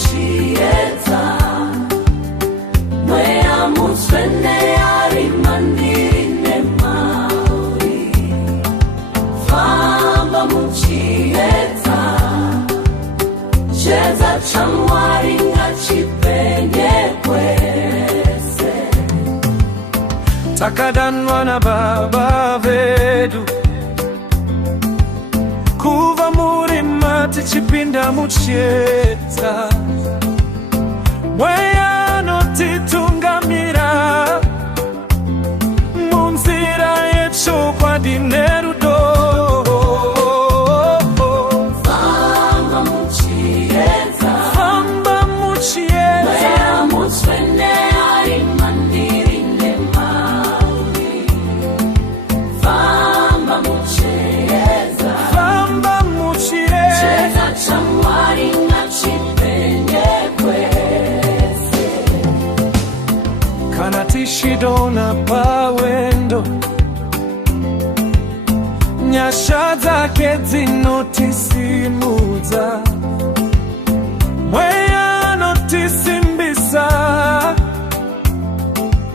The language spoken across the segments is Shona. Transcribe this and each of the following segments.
muchiedza mweyamutswe neyarimandiri nemauri famba muchiedza chiedza chaMwari ngachipenye kwese. Takadanwa na baba vedu kuva murima tichipinda muchiedza mweya notitungamira munzira yechokwadi nerudo. Famba muchiedza mweyamutswe neyarimandiri nemauri famba muchiedza chiedza chaMwari ngachipenye kwese. Kana tishidona pawendo nyasha dzake dzinotisimudza mweya notisimbisa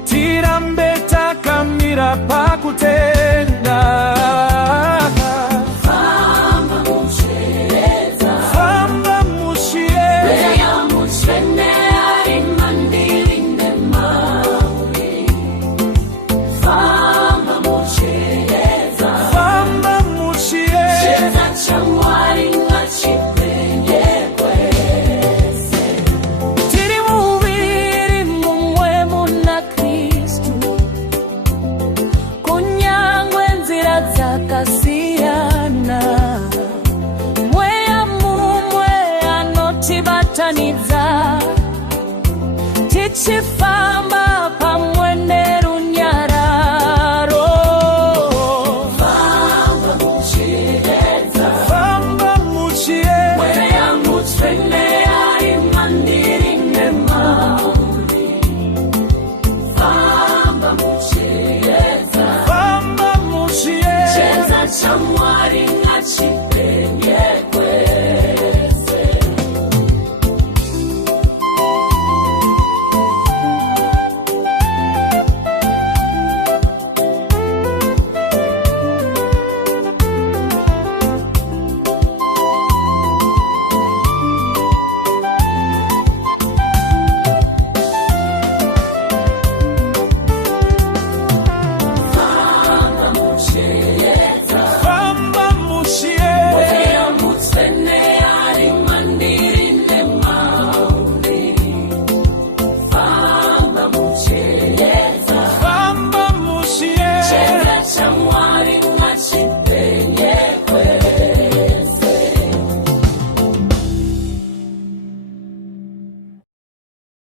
tirambe takamira pakutenda. Famba muchiedza mweyamutswe neyarimandiri nemauri famba muchiedza chiedza chaMwari ngachipenye kwese. Tiri muviri mumwe muna Kristu kunyangwe nzira dzakasiyana mweya mumwe anotibatanidza tichifamba